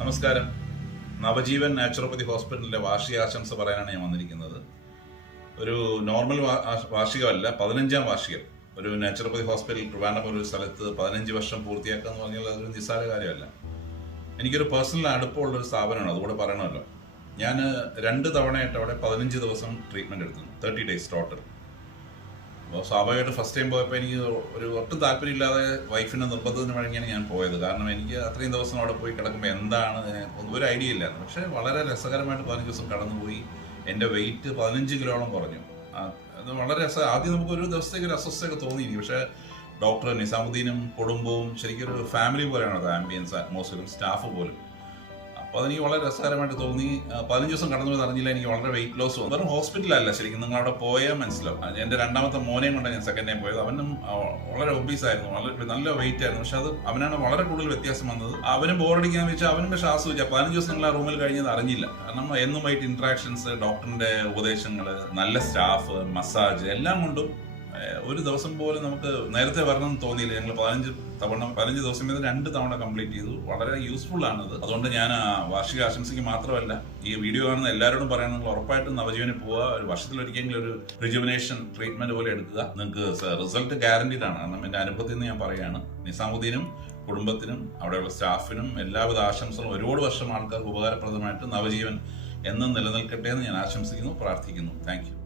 നമസ്കാരം. നവജീവൻ നാച്ചുറോപ്പതി ഹോസ്പിറ്റലിന്റെ വാർഷികാശംസ പറയാനാണ് ഞാൻ വന്നിരിക്കുന്നത്. ഒരു നോർമൽ വാർഷികമല്ല, 15ാം വാർഷികം. ഒരു നാച്ചുറോപ്പതി ഹോസ്പിറ്റൽ ട്രിവാൻഡ്രം ഒരു സ്ഥലത്ത് 15 വർഷം പൂർത്തിയാക്കുക എന്ന് പറഞ്ഞാൽ അതൊരു നിസ്സാര കാര്യമല്ല. എനിക്കൊരു പേഴ്സണൽ അടുപ്പമുള്ളൊരു സ്ഥാപനമാണ്, അതുകൂടെ പറയണമല്ലോ. ഞാൻ 2 തവണയായിട്ട് അവിടെ 15 ദിവസം ട്രീറ്റ്മെന്റ് എടുത്തു, 30 ഡേയ്സ് ടോട്ടൽ. അപ്പോൾ സ്വാഭാവികമായിട്ട് ഫസ്റ്റ് ടൈം പോയപ്പോൾ എനിക്ക് ഒരു ഒട്ടും താല്പര്യമില്ലാതെ വൈഫിൻ്റെ നിർബന്ധത്തിന് വഴങ്ങിയാണ് ഞാൻ പോയത്. കാരണം എനിക്ക് അത്രയും ദിവസം അവിടെ പോയി കിടക്കുമ്പോൾ എന്താണ് ഒന്നും ഒരു ഐഡിയ ഇല്ലായിരുന്നു. പക്ഷേ വളരെ രസകരമായിട്ട് 15 ദിവസം കടന്നുപോയി. എൻ്റെ വെയിറ്റ് 15 കിലോളം കുറഞ്ഞു. അത് വളരെ ആദ്യം നമുക്ക് ഒരു ദിവസത്തേക്ക് ഒരു അസ്വസ്ഥയൊക്കെ തോന്നിയിരിക്കും. പക്ഷേ ഡോക്ടർ നിസാമുദ്ദീനും കുടുംബവും ശരിക്കും ഒരു ഫാമിലി പോലെയാണ് അത്, ആംബിയൻസ്, അറ്റ്മോസ്ഫിയറും സ്റ്റാഫ് പോലും. അപ്പോൾ അതെനിക്ക് വളരെ രസകരമായിട്ട് തോന്നി. 15 ദിവസം കടന്നു പോയി അറിഞ്ഞില്ല എനിക്ക് വളരെ വെയിറ്റ് ലോസ് വന്നു. വെറും ഹോസ്പിറ്റലല്ല, ശരിക്കും നിങ്ങൾ അവിടെ പോയാൽ മനസ്സിലാവും. എൻ്റെ 2ാമത്തെ മോനെയും കൊണ്ടാണ് ഞാൻ സെക്കൻഡ് ടൈം പോയത്. അവനും വളരെ ഒബീസ് ആയിരുന്നു, വളരെ നല്ല വെയിറ്റ് ആയിരുന്നു. പക്ഷെ അത് അവനാണ് വളരെ കൂടുതൽ വ്യത്യാസം വന്നത്. അവനും ബോറടിക്കാന്ന് വെച്ചാൽ അവനും പക്ഷേ ആസ്വദിച്ചു. 15 ദിവസം നിങ്ങൾ ആ റൂമിൽ കഴിഞ്ഞത് അറിഞ്ഞില്ല. കാരണം എന്നും വൈറ്റ് ഇന്ററാക്ഷൻസ്, ഡോക്ടറിന്റെ ഉപദേശങ്ങൾ, നല്ല സ്റ്റാഫ്, മസാജ് എല്ലാം കൊണ്ടും ഒരു ദിവസം പോലും നമുക്ക് നേരത്തെ വരണമെന്ന് തോന്നിയില്ല. ഞങ്ങൾ 15 ദിവസം 2 തവണ കംപ്ലീറ്റ് ചെയ്തു. വളരെ യൂസ്ഫുൾ ആണത്. അതുകൊണ്ട് ഞാൻ വാർഷിക ആശംസയ്ക്ക് മാത്രമല്ല, ഈ വീഡിയോ കാണുന്ന എല്ലാവരോടും പറയാൻ, നിങ്ങൾ ഉറപ്പായിട്ടും നവജീവനിൽ പോവുക. ഒരു വർഷത്തിലൊരിക്കലെങ്കിലും ഒരു റിജുവിനേഷൻ ട്രീറ്റ്മെന്റ് പോലെ എടുക്കുക. നിങ്ങൾക്ക് റിസൾട്ട് ഗ്യാരണ്ടീഡ് ആണ്. കാരണം എൻ്റെ അനുഭവത്തിൽ നിന്ന് ഞാൻ പറയുകയാണ്. നിസാമുദ്ദീനും കുടുംബത്തിനും അവിടെയുള്ള സ്റ്റാഫിനും എല്ലാവിധ ആശംസകളും. ഒരുപാട് വർഷം ആൾക്കാർക്ക് ഉപകാരപ്രദമായിട്ട് നവജീവൻ എന്നും നിലനിൽക്കട്ടെ എന്ന് ഞാൻ ആശംസിക്കുന്നു, പ്രാർത്ഥിക്കുന്നു. Thank you.